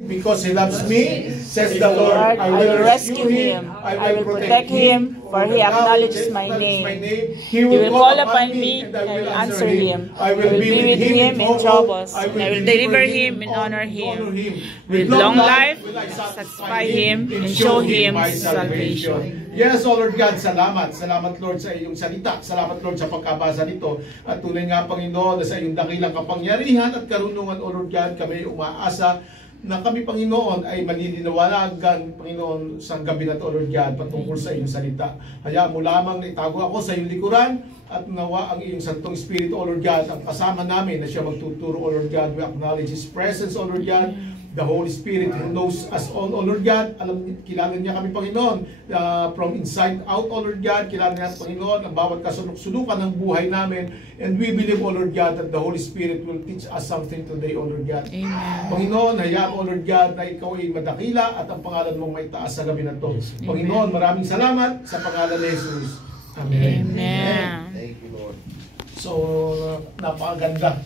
Because he loves me, says the Lord, I will rescue him, I will protect him, for he acknowledges my name. He will call upon me, and I will answer him. I will be with him in troubles, and I will deliver him and honor him. With long life, will I satisfy him and show him my salvation. Yes, O Lord God, salamat. Salamat, Lord, sa iyong salita. Salamat, Lord, sa pagkabasa nito. At tunay nga, Panginoon, sa iyong dakilang kapangyarihan at karunungan, O Lord God, kami umaasa na kami, Panginoon, ay malilinawagan, Panginoon, sa gabi na ito, Lord God, patungkol sa iyong salita. Hayaan mo lamang na itago ako sa iyong likuran at nawa ang iyong Santong Espiritu, O Lord God, ang kasama namin na siya magtuturo, O Lord God. We acknowledge His presence, O Lord God. The Holy Spirit who knows us all, O Lord God. Kilala niya kami, Panginoon, from inside out, O Lord God. Kilala niya, Panginoon, ang bawat kasulok-sulukan ng buhay namin. And we believe, O Lord God, that the Holy Spirit will teach us something today, O Lord God. Amen. Panginoon, hayaan, O Lord God, na ikaw ay madakila at ang pangalan mong may taas sa gabi na ito. Panginoon, maraming salamat sa pangalan ni Jesus. Amen. Amen. Thank you, Lord. So, napakaganda.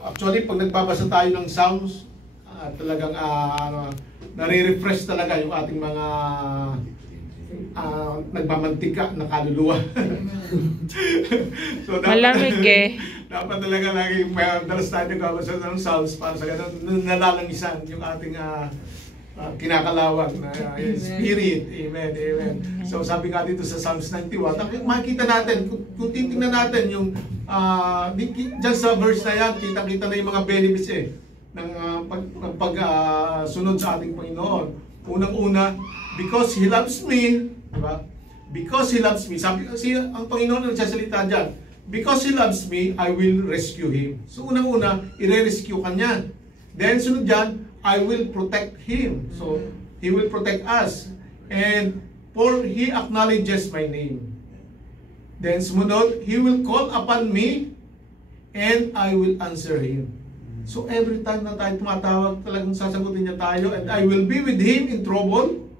Actually, pag nagbabasa tayo ng Psalms, talagang nare-refresh talaga yung ating mga nagmamantika na kaluluwa. So, Malamig eh. Dapat talaga lagi dalas tayo nagbabasa ng Psalms para sa ganun nalalangisan yung ating kinakalawang na spirit. Amen, amen. So sabi nga dito sa Psalms 91, makikita natin, kung titingnan natin yung dyan sa verse na yan, kita-kita na yung mga benefits ng pagsunod sa ating Panginoon. Unang-una, because He loves me, diba? Because He loves me. Sabi kasi ang Panginoon nagsasalita dyan, because He loves me, I will rescue Him. So unang-una, i-rescue ka niya. Then sunod dyan, I will protect Him. So He will protect us. And for He acknowledges my name. Then sumunod, He will call upon me and I will answer Him. So every time na tayo tumatawag, talagang sasagutin niya tayo, and I will be with Him in trouble.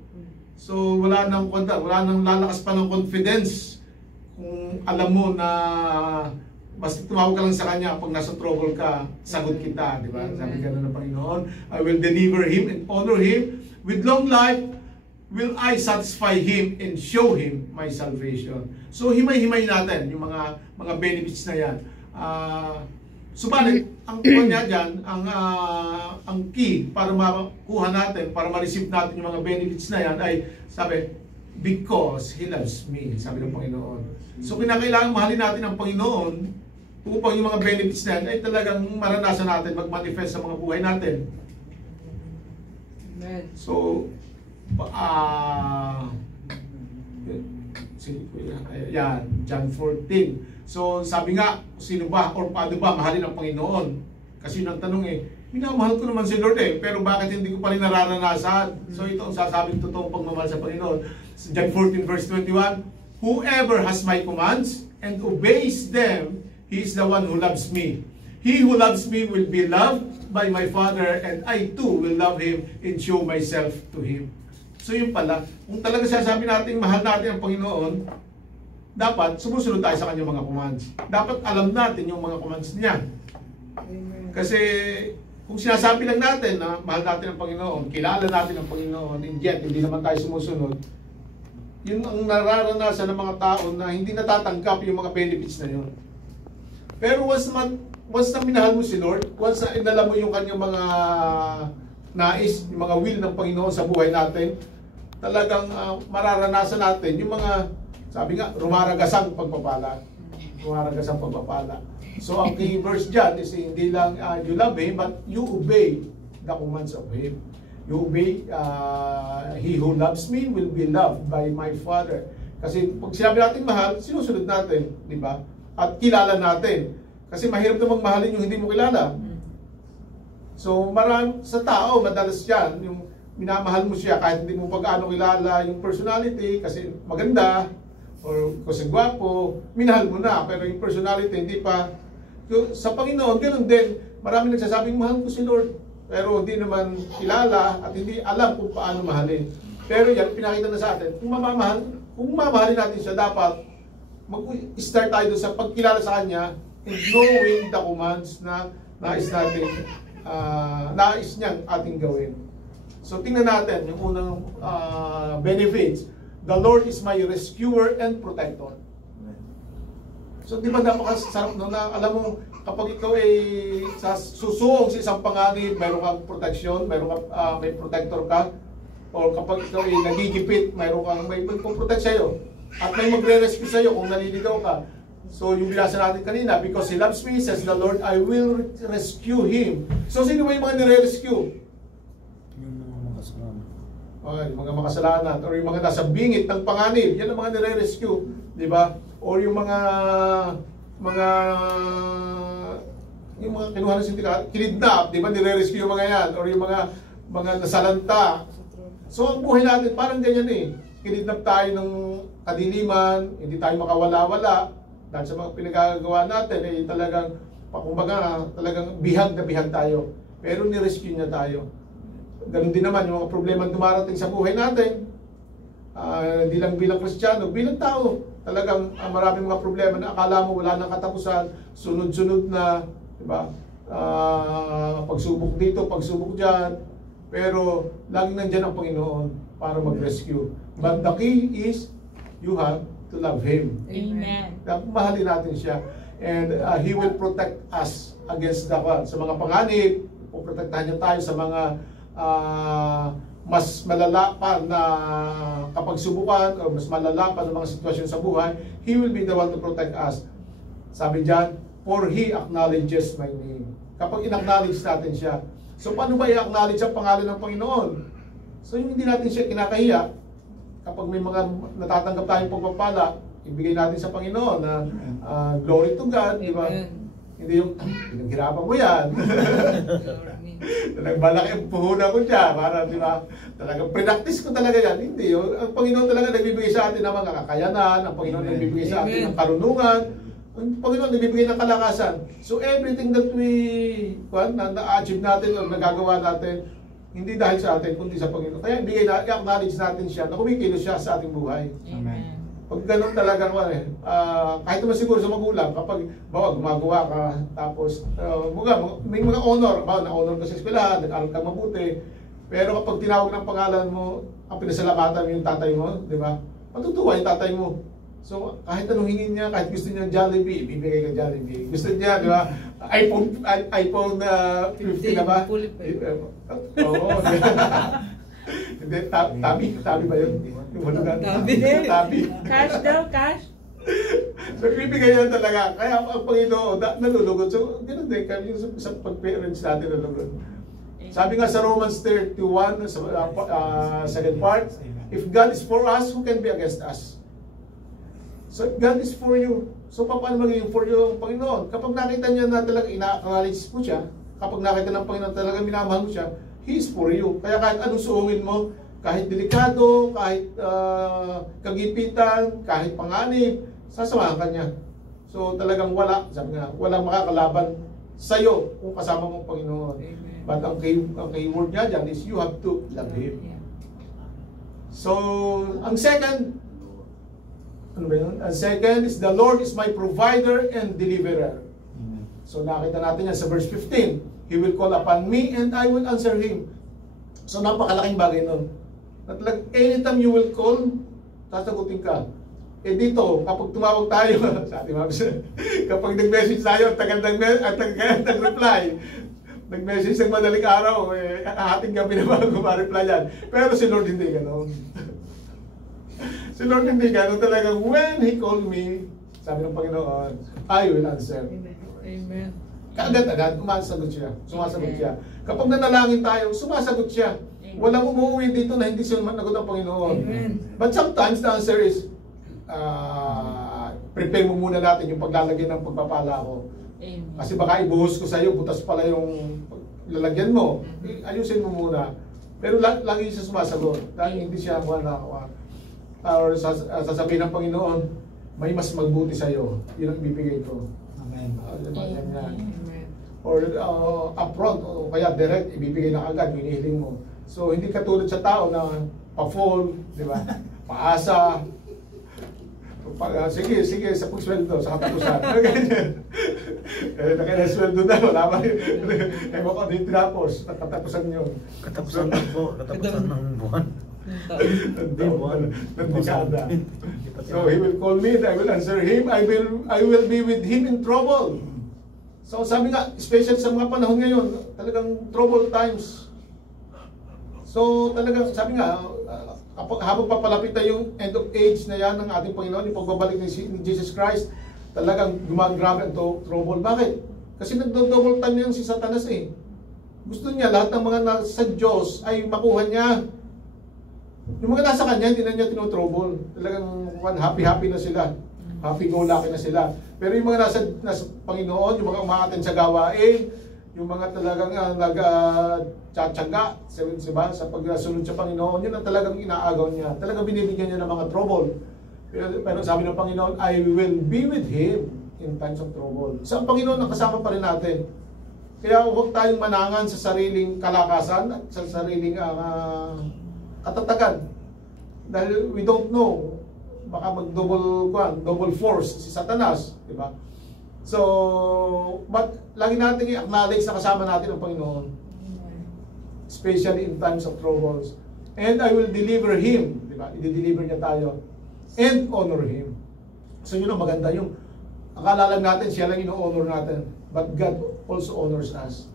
So wala nang lalakas pa ng confidence kung alam mo na basta tumawag ka lang sa Kanya pag nasa trouble ka, sagot kita, di ba? Sabi gano'n ng Panginoon, I will deliver Him and honor Him. With long life will I satisfy Him and show Him my salvation. So himay-himay natin yung mga benefits na yan. Subalit, ang kanya dyan, ang key para makuha natin, para ma-receive natin yung mga benefits na yan ay, sabi, because He loves me, sabi ng Panginoon. So, kinakailangan mahalin natin ang Panginoon upang yung mga benefits na yan ay talagang maranasan natin, mag-manifest sa mga buhay natin. Amen. So, yan, John 14. So, sabi nga, sino ba or paano ba mahalin ang Panginoon? Kasi yun ang tanong minamahal ko naman si Lord pero bakit hindi ko pa rin nararanasan? So, ito ang sasabing totoong pagmamahal sa Panginoon. John 14 verse 21, whoever has my commands and obeys them, he is the one who loves me. He who loves me will be loved by my Father, and I too will love him and show myself to him. So, yun pala, kung talaga sasabi natin, mahal natin ang Panginoon, dapat sumusunod tayo sa kanyang mga commands. Dapat alam natin yung mga commands niya. Kasi kung sinasabi lang natin na mahal natin ang Panginoon, kilala natin ang Panginoon, and yet hindi naman tayo sumusunod, yun ang nararanasan ng mga tao na hindi natatanggap yung mga benefits na yun. Pero once na minahal mo si Lord, once na inala mo yung kanyang mga nais, yung mga will ng Panginoon sa buhay natin, talagang mararanasan natin yung mga, sabi nga, rumaragasang pagpapala. Rumaragasang pagpapala. So, ang key verse dyan is hindi lang you love Him, but you obey the commands of Him. You obey, He who loves me will be loved by my Father. Kasi pag sinabi natin mahal, sinusunod natin, di ba? At kilala natin. Kasi mahirap namang mahalin yung hindi mo kilala. So, sa tao, madalas yan, yung minamahal mo siya kahit hindi mo pag-ano kilala yung personality, kasi maganda, or kasi gwapo, minahal mo na, pero yung personality hindi pa. So, sa Panginoon, ganoon din. Marami nagsasabing mahal ko si Lord, pero hindi naman kilala at hindi alam kung paano mahalin. Pero yan, pinakita na sa atin, kung mamahalin natin siya, dapat mag-start tayo sa pagkilala sa Kanya and knowing the commands na nais niyang ating gawin. So tingnan natin yung unang benefits. The Lord is my rescuer and protector. So di ba napakasarap no, na alam mo kapag ikaw ay susuong sa isang panganib, mayroon kang protection, may protector ka, o kapag ikaw ay nagigipit, may protect sa'yo, at may magre-rescue sa'yo kung naliligaw ka. So yung binasa natin kanina, because He loves me, says the Lord, I will rescue Him. So sino ba yung mga nire-rescue? Yung mga makasalanan. Yung mga makasalanan, or yung mga nasa bingit ng panganib, yan ang mga nire-rescue, di ba? Or yung mga kinuha ng sindikato, kinidnap, di ba, nire-rescue yung mga yan, or yung mga nasalanta. So ang buhay natin parang ganyan eh. Kinidnap tayo ng kadiliman, hindi tayo makawala-wala dahil sa mga pinagagawa natin eh talagang talagang bihag na bihag tayo. Pero ni-rescue niya tayo. Ganun din naman yung mga problema dumarating sa buhay natin. Hindi lang bilang Kristiyano, bilang tao. Talagang maraming mga problema na akala mo wala nang katapusan, sunod-sunod na, di ba? Pagsubok dito, pagsubok diyan. Pero laging nandiyan ang Panginoon para mag-rescue. But the key is you have to love Him. Amen. Mahalin natin siya. And He will protect us against sa mga panganib. Poprotektahan niya tayo sa mga mas malala pa na kapag subukan o mas malala pa ng mga sitwasyon sa buhay. He will be the one to protect us. Sabi diyan, for He acknowledges my name. Kapag in-acknowledge natin siya. So paano ba i-acknowledge ang pangalan ng Panginoon? So yung hindi natin siya kinakahiya, kapag may mga natatanggap tayong pagpapala, ibigay natin sa Panginoon na glory to God, di ba? Hindi yung, pinaghirapan mo yan. Nagbalaki ang puhunan ko siya, para, di ba? Talagang practice ko talaga yan. Hindi, ang Panginoon talaga nagbibigay sa atin ng mga kakayanan, ang Panginoon nagbibigay sa atin ng karunungan, ang Panginoon nagbibigay ng kalakasan. So everything that we na-achieve natin o nagagawa natin, hindi dahil sa atin, kundi sa Panginoon. Kaya i-acknowledge natin siya na kumikilos siya sa ating buhay. Amen. Pag ganun talaga kahit naman siguro sa magulang, kapag gumagawa ka, tapos may mga honor, na-honor ka sa eskwelahan, nag-aral ka mabuti, pero kapag tinawag ng pangalan mo, ang pinasalamatan mo yung tatay mo, di ba? Matutuwa yung tatay mo. So, kahit anong hingin niya, kahit gusto niya Jollibee, ibibigay ka Jollibee. Gusto niya, di ba, iPhone 50 na ba? Oo. Hindi, tabi ba yun? Tabi. Cash daw, cash. So, ibibigay yan talaga. Kaya ang Panginoon, nalulugod. So, ganoon din, kami sa pag-parents natin nalulugod. Sabi nga sa Romans 31, sa second part, if God is for us, who can be against us? So God is for you. So paano magiging for you ang Panginoon? Kapag nakita niya na talagang ina-acknowledge mo siya, kapag nakita ng Panginoon talagang minamahal mo siya, He is for you. Kaya kahit anong suungin mo, kahit delikado, kahit kagipitan, kahit panganib, sasamahan ka niya. So talagang sabi nga, walang makakalaban sa'yo kung kasama mo ang Panginoon. Amen. But ang keyword niya dyan is you have to love Him. So, ang second, ano ba yun? Ang second is, the Lord is my provider and deliverer. So nakita natin yan sa verse 15. He will call upon me and I will answer Him. So napakalaking bagay nun. At anytime you will call, sasagutin ka. Dito, kapag tumawag tayo, sa ating mga kapag nag-message tayo, tagal nag-reply. Nag-message ng madaling araw, ating gabi na bago ma-reply yan. Pero si Lord hindi gano'n. Si Lord hindi gano'n talagang when He called me, sabi ng Panginoon, I will answer. Amen. Kaagad-agad, sumasagot siya. Kapag nanalangin tayo, sumasagot siya. Walang umuwi dito na hindi sumasagot ng Panginoon. Amen. But sometimes the answer is, prepare mo muna natin yung paglalagyan ng pagpapala ko. Amen. Kasi baka ibuhos ko sa iyo, butas pala yung lalagyan mo. Ayusin mo muna. Pero lagi siya sumasagot. Dahil hindi siya or sasabihin ng Panginoon, may mas magbuti sa iyo. Yun ang ibibigay ko. Amen. Diba? Amen. Or upfront, o kaya direct, ibibigay na agad yung hinihiling mo. So, hindi katulad sa tao na pa-fall, di ba? Paasa. Sige, sa pagsweldo, sa katapusan. Ganyan. Nakailasweldo na, wala ba? Ewan ko, dito tapos, katapusan yun. Katapusan ng po, katapusan ng buwan. Hindi, buwan. Ng dekada. So he will call me and I will answer him. I will be with him in trouble. So sabi nga, especially sa mga panahon ngayon, talagang trouble times. So talagang, sabi nga, habang papalapit na yung end of age na yan ng ating Panginoon, yung pagbabalik ni Jesus Christ, talagang gumagrabe ang trouble. Bakit? Kasi nagdo-double time yan si Satanas eh. Gusto niya lahat ng mga nasa Diyos ay makuha niya. Yung mga nasa kanya, hindi na niya tinotrouble. Talagang happy-happy na sila. Happy-go-lucky na sila. Pero yung mga nasa Panginoon, yung mga umaaten sa gawain, yung mga talagang nag-tsatsaga sa pagsunod sa Panginoon, yun ang talagang inaagaw niya. Talagang binibigyan niya ng mga trouble. Pero sabi ng Panginoon, I will be with him in times of trouble. Sa Panginoon, nakasama pa rin natin. Kaya huwag tayong manangan sa sariling kalakasan at sa sariling katatagan. Dahil we don't know, baka double force si Satanas, di ba? So, but lagi natin i-acknowledge na kasama natin ang Panginoon. Especially in times of troubles. And I will deliver him, di ba? I-deliver niya tayo. And honor him. So yun ang maganda, yung akala lang natin siya lang ino-honor natin. But God also honors us.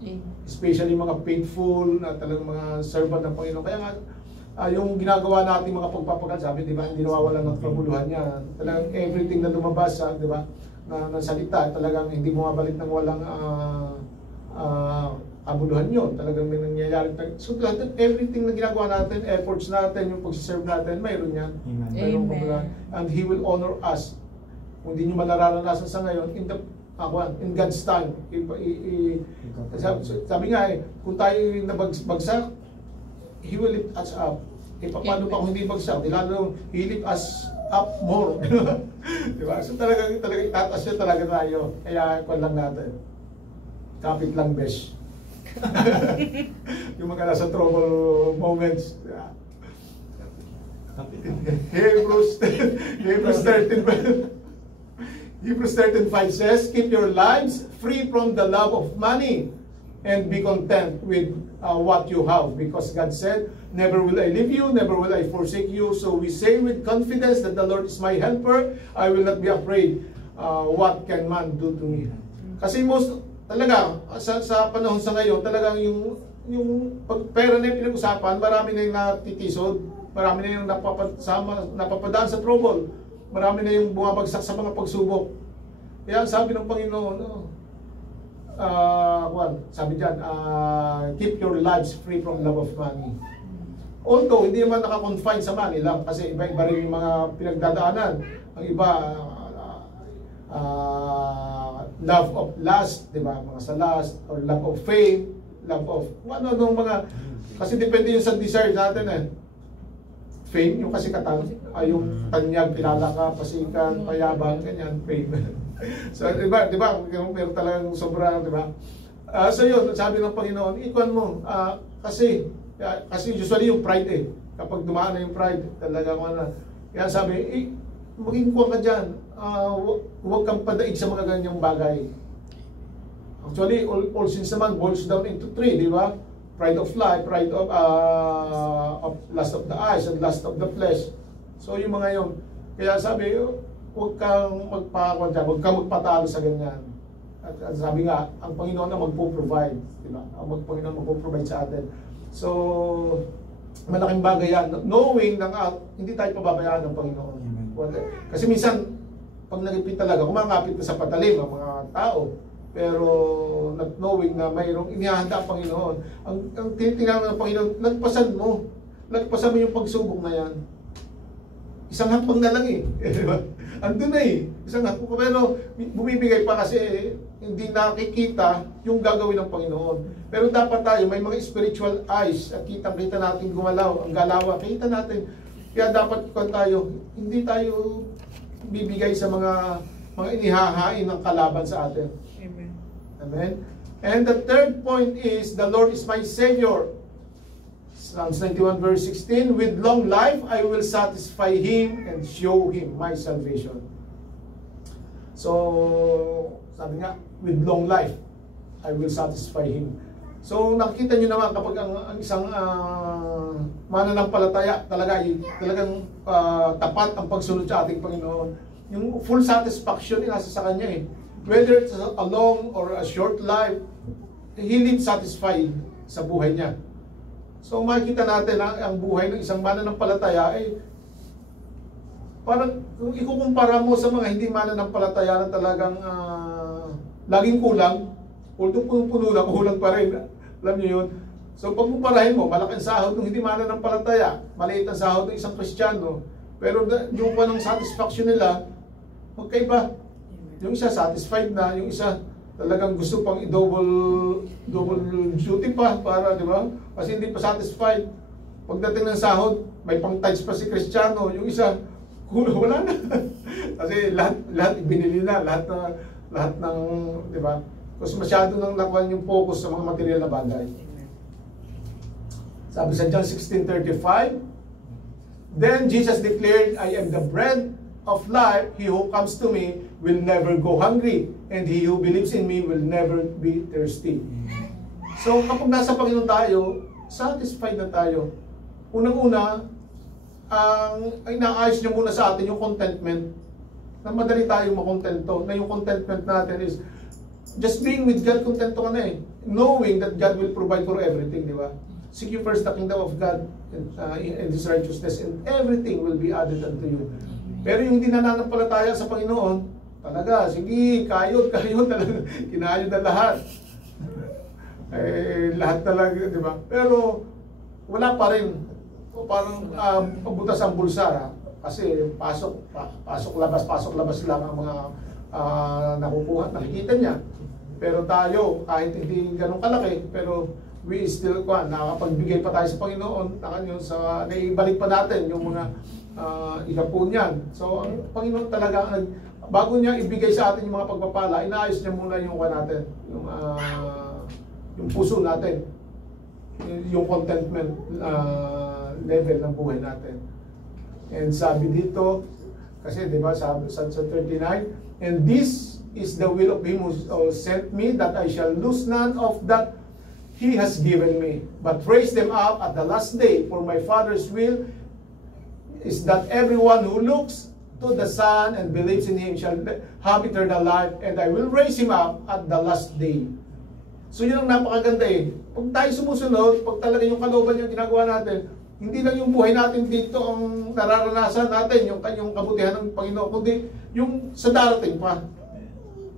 Especially mga faithful na talagang mga servant ng Panginoon. Kaya nga, yung ginagawa natin mga pagpapagal, sabi, di ba, hindi nawawalan ng kabuluhan niya. Talagang everything na lumabas, di ba, na salita, talagang hindi bumabalik ng walang kabuluhan yun. Talagang may nangyayari. So lahat, everything na ginagawa natin, efforts natin, yung pag-serve natin, mayroon yan. Mayroon kabuluhan. And He will honor us. Kung hindi nyo manararanasan sa ngayon, in God's time. Sabi nga kung tayo nabagsak, He will lift us up. Paano pa kung hindi bagsak? Lalo, He lift us up more. Diba? So talagang itatas niya talaga tayo. Kaya kung lang natin. Kapit lang, besh. Yung mga nasa trouble moments. Hebrews 13:5 says, keep your lives free from the love of money and be content with what you have, because God said, never will I leave you, never will I forsake you. So we say with confidence that the Lord is my helper. I will not be afraid. What can man do to me? Kasi talaga sa panahon sa ngayon, talagang yung pera na yung pinag-usapan, marami na yung natitisod, marami na yung napapadaan sa trouble, marami na yung bumabagsak sa mga pagsubok. Kaya sabi ng Panginoon, sabi dyan, keep your lives free from love of money. Although, hindi naman nakakonfine sa money lang, kasi iba-iba rin yung mga pinagdadaanan. Ang iba, love of lust, di ba? Mga sa lust, or love of fame, love of, ano mga, kasi depende yun sa desire natin eh. Fame, yung kasikatan, yung tanyag, kilala ka, pasikan, payabang, ganyan, fame. So, di ba, pero talagang sobra, di ba? So yun, sabi ng Panginoon, ikuan mo, kasi usually yung pride eh, kapag dumaan na yung pride, talagang kaya sabi, maging kuha ka dyan, huwag kang padaig sa mga ganyang bagay. Actually, all sins naman boils down into three, di ba? Pride of life, pride of lust of the eyes, and lust of the flesh. So yung mga yun, kaya sabi, huwag kang magpatalo sa ganyan. At sabi nga, ang Panginoon na magpo-provide, di ba? Ang Panginoon magpo-provide sa atin. So, malaking bagay yan. Knowing na hindi tayo pababayaan ng Panginoon. Kasi minsan, pag nagipit talaga, kumangapit na sa patalim ang mga tao. Pero not knowing na mayroong inihahanda ang Panginoon. Ang tinitingnan ng Panginoon, lagpasan mo yung pagsubok na yan. Isang hapang na lang eh. Andun na eh. Isang hapang, pero bumibigay pa kasi hindi nakikita yung gagawin ng Panginoon. Pero dapat tayo, may mga spiritual eyes at kita natin gumalaw, ang galawa, kita natin. Kaya dapat hindi tayo bibigay sa mga inihahain ng kalaban sa atin. Amen. And the third point is, the Lord is my Savior. Psalms 91 verse 16, with long life I will satisfy him and show him my salvation. So, sabi nga, with long life I will satisfy him. So, nakikita nyo naman kapag ang isang mananampalataya talagang tapat ang pagsunod sa ating Panginoon. Yung full satisfaction nasa sa kanya eh. Whether it's a long or a short life, he lives satisfied sa buhay niya. So makikita natin ang buhay ng isang mananampalataya ay parang kung ikukumpara mo sa mga hindi mananampalataya na talagang laging kulang, although puno lang, kulang pa rin. Alam niyo yun? So pag kumparahin mo, malaki ang sahod ng hindi mananampalataya, maliit ang sahod ng isang Kristiyano, pero yung pa ng satisfaction nila, magkaiba. Yung isa satisfied na, yung isa talagang gusto pang double duty pa para, di ba? Kasi hindi pa satisfied. Pagdating ng sahod, may pang-touch pa si Kristiyano. Yung isa, wala na. Kasi lahat ibinili na, lahat ng, di ba? Kasi masyado nang nakuha yung focus sa mga material na bagay. Sabi sa John 16:35, then Jesus declared, I am the bread of life. He who comes to me will never go hungry, and he who believes in me will never be thirsty. So kapag nasa Panginoon tayo, satisfied na tayo. Unang-una, ang inaayos niya muna sa atin yung contentment, na madali tayong makontento, na yung contentment natin is just being with God, kontento ka na eh. Knowing that God will provide for everything, di ba? Seek you first the kingdom of God and His righteousness, and everything will be added unto you. Pero yung hindi nananampalataya sa Panginoon, talaga, sige, kayod, talaga, kinayod na lahat. Lahat talaga, di ba? Pero, wala pa rin. Parang pabutas ang bulsa, kasi pasok, labas lang ang mga nakukuha, nakikita niya. Pero tayo, kahit hindi ganun kalaki, pero we still, nakapagbigay pa tayo sa Panginoon, naibalik pa natin yung mga ikapun niyan. So, ang Panginoon talaga, bago niya ibigay sa atin yung mga pagpapala, inaayos niya muna yung natin, yung puso natin, yung contentment level ng buhay natin. And sabi dito, kasi di ba sabi sa 39, and this is the will of him who sent me, that I shall lose none of that he has given me, but raise them up at the last day. For my Father's will is that everyone who looks to the Son and believes in him shall have eternal life, and I will raise him up at the last day. So yun ang napakaganda eh. Pag tayo sumusunod, pag talaga yung kalooban yung ginagawa natin, hindi lang yung buhay natin dito ang nararanasan natin, yung kabutihan ng Panginoon, kundi yung sa darating pa.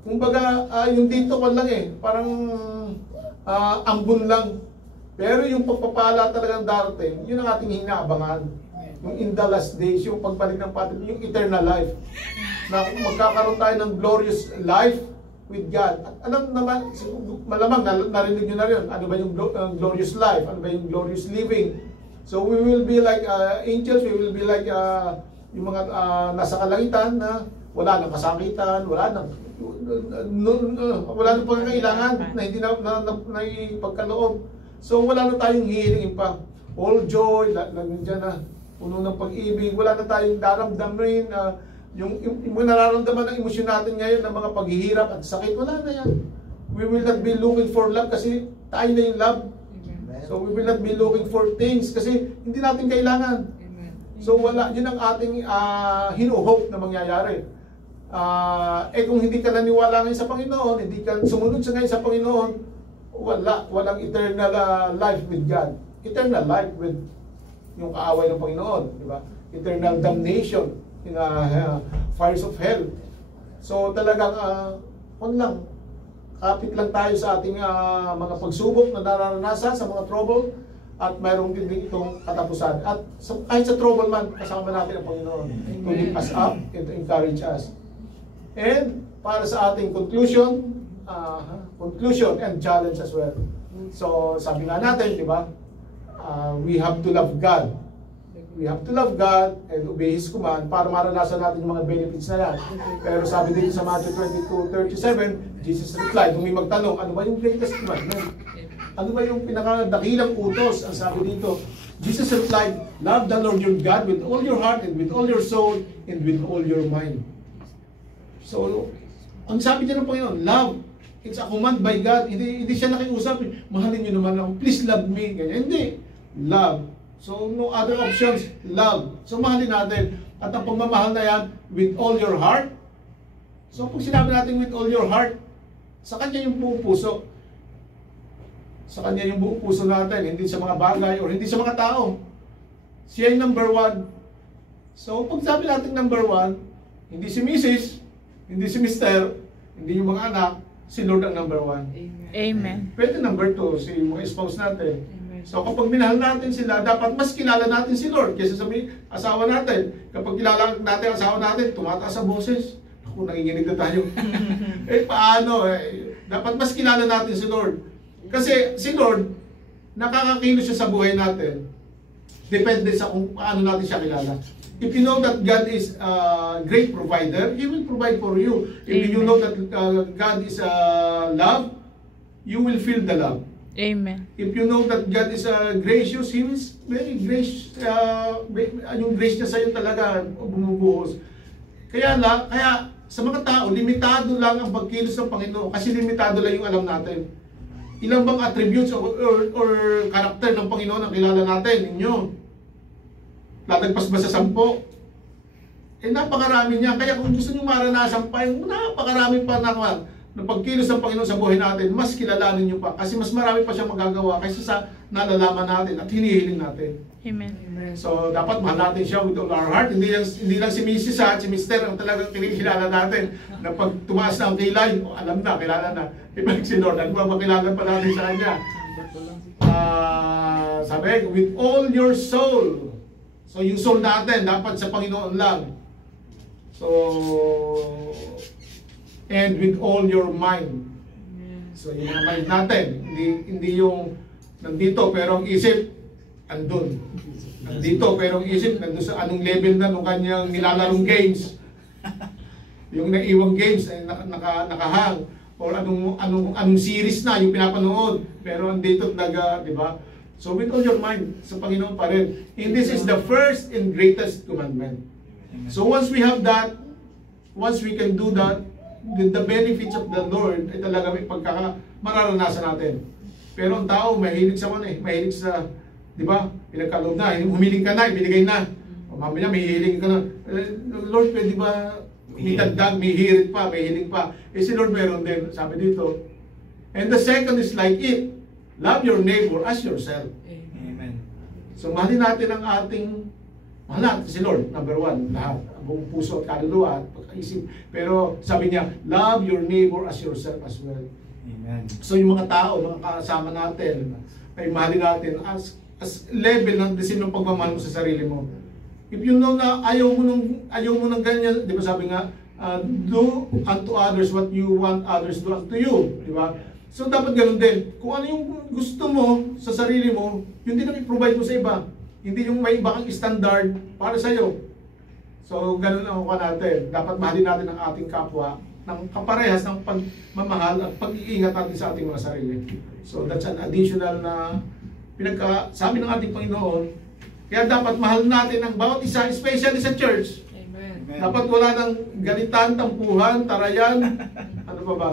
Kumbaga, yung dito ko lang eh, parang ambon lang. Pero yung pagpapala talagang darating, yun ang ating hinaabangan. Yung in the last days, yung pagbalik ng Panginoon, yung eternal life. Na magkakaroon tayo ng glorious life with God. At alam naman, malamang narinig nyo na rin, ano ba yung glorious life? Ano ba yung glorious living? So we will be like angels, we will be like yung mga nasa kalangitan na wala nang kasakitan, wala nang pagkakailangan na hindi na pagkaloob. So wala na tayong hihilingin pa. All joy, nandiyan na, puno ng pag-ibig, wala na tayong daramdamin, yung nararamdaman ng emosyon natin ngayon ng mga paghihirap at sakit, wala na yan. We will not be looking for love kasi tayo na yung love. So we will not be looking for things kasi hindi natin kailangan. So wala, yun ang ating hino-hope na mangyayari. Kung hindi ka naniwala ngayon sa Panginoon, hindi ka sumunod sa ngayon sa Panginoon, walang eternal life with God. Eternal life with yung kaaway ng Panginoon, di ba? Eternal damnation in fires of hell. So talagang kapit lang tayo sa ating mga pagsubok na nararanasan, sa mga trouble, at mayroong din itong katapusan. At kahit sa trouble man, kasama natin ang Panginoon to lift us up and to encourage us. And para sa ating conclusion and challenge as well. So sabi nga natin, di ba, we have to love God. We have to love God and obey His command para maranasan natin yung mga benefits na yan. Pero sabi dito sa Matthew 22:37, Jesus replied, kung may magtanong, ano ba yung greatest commandment? Ano ba yung pinakadakilang utos? Ang sabi dito, Jesus replied, love the Lord your God with all your heart and with all your soul and with all your mind. So, ang sabi niya ng Panginoon, love. It's a command by God. Hindi siya nakiusap. Mahalin niyo naman ako. Please love me. Ganyan. Hindi. Love. So, no other options. Love. So, mahalin natin. At ang pagmamahal na yan, with all your heart. So, pag sinabi natin with all your heart, sa Kanya yung buong puso. Sa Kanya yung buong puso natin. Hindi sa mga bagay or hindi sa mga tao. Siya yung number one. So, pag sabi natin number one, hindi si Mrs., hindi si Mr., hindi yung mga anak, si Lord ang number one. Amen. Pwede number two, si mga spouse natin. Amen. So kapag minahal natin sila, dapat mas kilala natin si Lord kaysa sa asawa natin. Kapag kilala natin ang asawa natin, tumataas ang boses. Ako, nanginginig na tayo. Paano? Dapat mas kilala natin si Lord. Kasi si Lord, nakakakilos siya sa buhay natin. Depende sa kung paano natin siya kilala. If you know that God is a great provider, He will provide for you. If you know that God is love, you will feel the love. Amen. If you know that God is gracious, He is very gracious. Yung grace niya sa'yo talaga bumubuhos. Kaya sa mga tao, limitado lang ang pagkilos ng Panginoon kasi limitado lang yung alam natin. Ilang bang attributes or character ng Panginoon ang kilala natin? Ninyo. Lalagpas ba sa 10? Napakarami niya. Kaya kung gusto niyo maranasan pa, yung napakarami pa na pagkilos ng Panginoon sa buhay natin, mas kilalanin niyo pa. Kasi mas marami pa siyang magagawa kaysa sa nalalaman natin at hinihiling natin. Amen. So, dapat mahal natin siya with all our heart. Hindi lang si Mrs. at si Mr. ang talagang kinikilala natin. Na pag tumaas na ang kilay, alam na, kilala na. Ibig si Lord, ano ba makilala pa natin sa Kanya? Sabi, with all your soul. So, yung soul natin, dapat sa Panginoon lang. So, and with all your mind. So, yung mga mind natin, hindi yung nandito, pero ang isip, andun. Nandito, pero ang isip, nandun sa anong level na nung kanyang nilalarong games. Yung naiwang games, nakahang. Or anong series na, yung pinapanood. Pero andito, di ba? So with all your mind, sa Panginoon pa rin. And this is the first and greatest commandment. So once we have that, once we can do that, the benefits of the Lord ay talaga may mararanasan natin. Pero ang tao, mahilig sa mahilig sa, di ba, pinagkaloob na, humiling ka na, ibinigay na. O mamaya, may hihiling ka na. Lord, pwede ba, may dagdag, may hirit pa, may hiling pa. Si Lord meron din, sabi dito. And the second is like it. Love your neighbor as yourself. Amen. So mahalin natin ang mahal natin si Lord, number one, lahat. Ang buong puso at kaluluwa at pagkaisip. Pero sabi niya, love your neighbor as yourself as well. Amen. So yung mga tao, mga kasama natin, ay mahalin natin as level ng desin ng pagmamahal mo sa sarili mo. If you know na ayaw mo ng ganyan, di ba sabi nga, do unto others what you want others do unto you. Di ba? So dapat ganun din. Kung ano yung gusto mo sa sarili mo, yun din ang i-provide mo sa iba. Hindi yung may iba kang standard para sa'yo. So ganun ang natin. Dapat mahalin natin ang ating kapwa ng kaparehas ng pagmamahal at pag-iingat natin sa ating mga sarili. So that's an additional na pinagkasabi ng ating Panginoon. Kaya dapat mahal natin ang bawat isa, especially sa church. Amen. Dapat wala ng galitan, tampuhan, tarayan. Ano pa ba?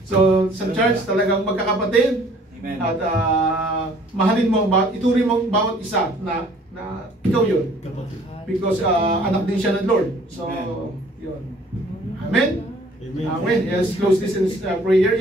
So, sa church, talagang magkakapatid. Amen. At mahalin mo, ituring mo bawat isa na ikaw yun. Because anak din siya ng Lord. So, yun. Amen? Amen. Amen. Let's close this in prayer.